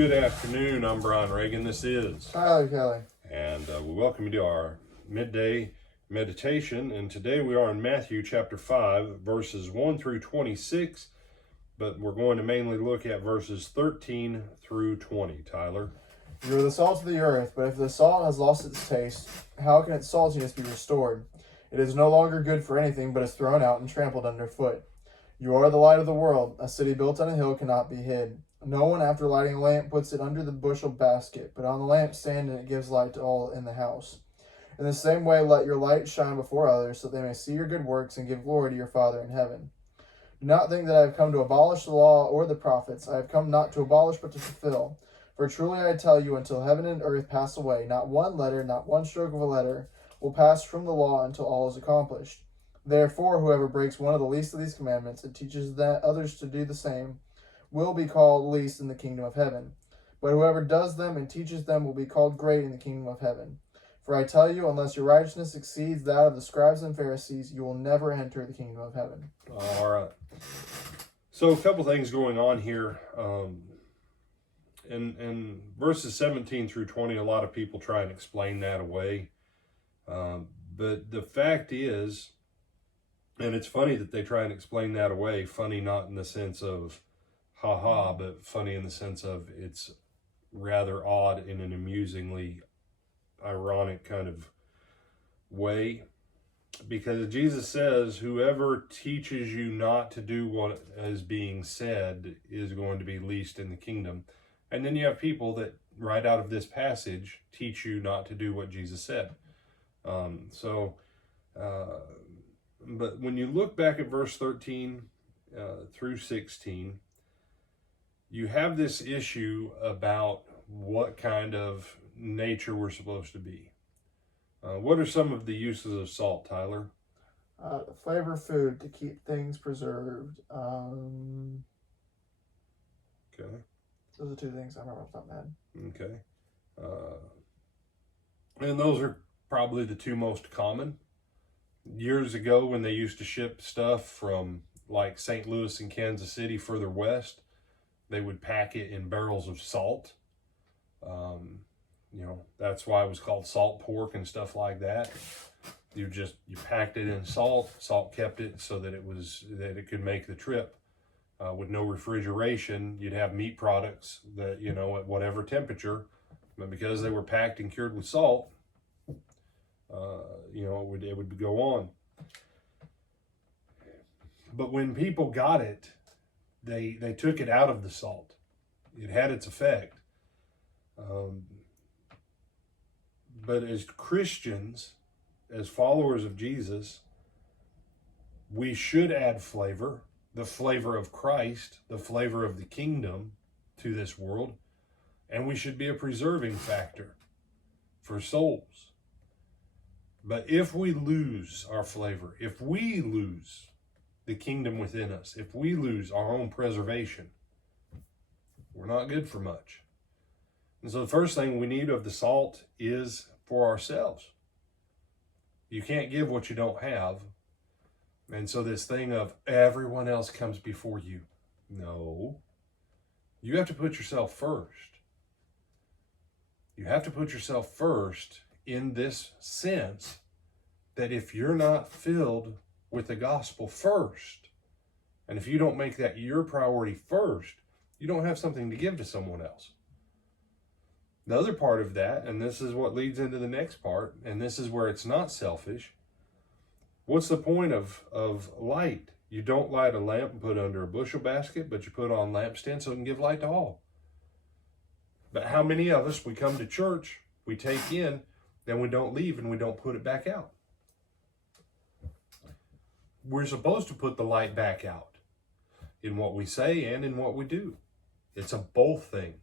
Good afternoon. I'm Brian Reagan. This is Tyler Kelly. And we welcome you to our midday meditation. And today we are in Matthew chapter 5, verses 1 through 26. But we're going to mainly look at verses 13 through 20. Tyler? You are the salt of the earth, but if the salt has lost its taste, how can its saltiness be restored? It is no longer good for anything, but is thrown out and trampled underfoot. You are the light of the world. A city built on a hill cannot be hid. No one, after lighting a lamp, puts it under the bushel basket, but on the lampstand, and it gives light to all in the house. In the same way, let your light shine before others, so that they may see your good works and give glory to your Father in heaven. Do not think that I have come to abolish the law or the prophets. I have come not to abolish, but to fulfill. For truly I tell you, until heaven and earth pass away, not one letter, not one stroke of a letter, will pass from the law until all is accomplished. Therefore, whoever breaks one of the least of these commandments and teaches that others to do the same will be called least in the kingdom of heaven. But whoever does them and teaches them will be called great in the kingdom of heaven. For I tell you, unless your righteousness exceeds that of the scribes and Pharisees, you will never enter the kingdom of heaven. All right. So a couple things going on here. In verses 17 through 20, a lot of people try and explain that away. But the fact is, and it's funny that they try and explain that away, funny not in the sense of ha-ha, but funny in the sense of it's rather odd in an amusingly ironic kind of way. Because Jesus says, whoever teaches you not to do what is being said is going to be least in the kingdom. And then you have people that, right out of this passage, teach you not to do what Jesus said. But when you look back at verse 13 through 16, you have this issue about what kind of nature we're supposed to be. What are some of the uses of salt, Tyler? Flavor food, to keep things preserved. Okay. Those are two things I remember off the top of my head. Okay. And those are probably the two most common. Years ago, when they used to ship stuff from like St. Louis and Kansas City further west, they would pack it in barrels of salt. That's why it was called salt pork and stuff like that. You packed it in salt. Salt kept it so that it could make the trip. With no refrigeration, you'd have meat products that, at whatever temperature, but because they were packed and cured with salt, it would go on. But when people got it, they took it out of the salt. It had its effect. But as Christians, as followers of Jesus, we should add flavor, the flavor of Christ, the flavor of the kingdom to this world, and we should be a preserving factor for souls. But if we lose our flavor, if we lose the kingdom within us, if we lose our own preservation, we're not good for much. And so the first thing we need of the salt is for ourselves. You can't give what you don't have. And so this thing of everyone else comes before you. No. You have to put yourself first. You have to put yourself first in this sense that if you're not filled with the gospel first, and if you don't make that your priority first, you don't have something to give to someone else. The other part of that, and this is what leads into the next part, and this is where it's not selfish. What's the point of light? You don't light a lamp and put it under a bushel basket, but you put it on lampstand so it can give light to all. But how many of us, we come to church, we take in, then we don't leave and we don't put it back out? We're supposed to put the light back out in what we say and in what we do. It's a both thing.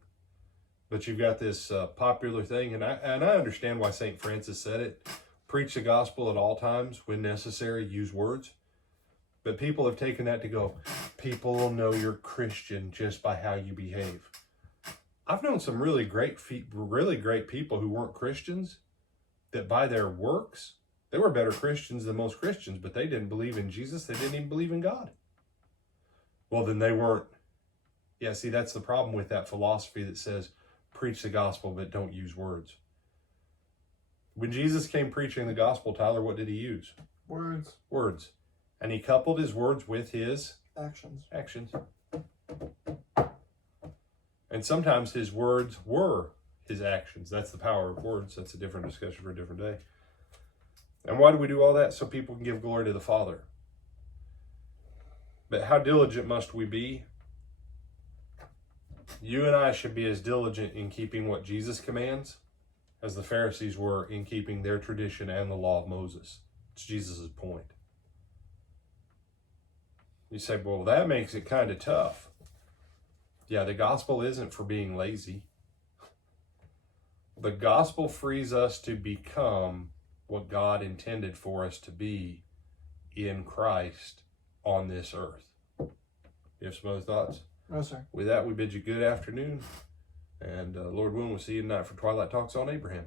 But you've got this popular thing, and I understand why St. Francis said it. Preach the gospel at all times. When necessary, use words. But people have taken that to go, people will know you're Christian just by how you behave. I've known some really great people who weren't Christians, that by their works, they were better Christians than most Christians, but they didn't believe in Jesus. They didn't even believe in God. Well, then they weren't Yeah, see, that's the problem with that philosophy that says, preach the gospel, but don't use words. When Jesus came preaching the gospel, Tyler, what did he use? Words. Words. And he coupled his words with his Actions. And sometimes his words were his actions. That's the power of words. That's a different discussion for a different day. And why do we do all that? So people can give glory to the Father. But how diligent must we be? You and I should be as diligent in keeping what Jesus commands as the Pharisees were in keeping their tradition and the law of Moses. It's Jesus' point. You say, well, that makes it kind of tough. Yeah, the gospel isn't for being lazy. The gospel frees us to become what God intended for us to be in Christ on this earth. You have some other thoughts? No, sir. With that, we bid you good afternoon. And Lord willing, we'll see you tonight for Twilight Talks on Abraham.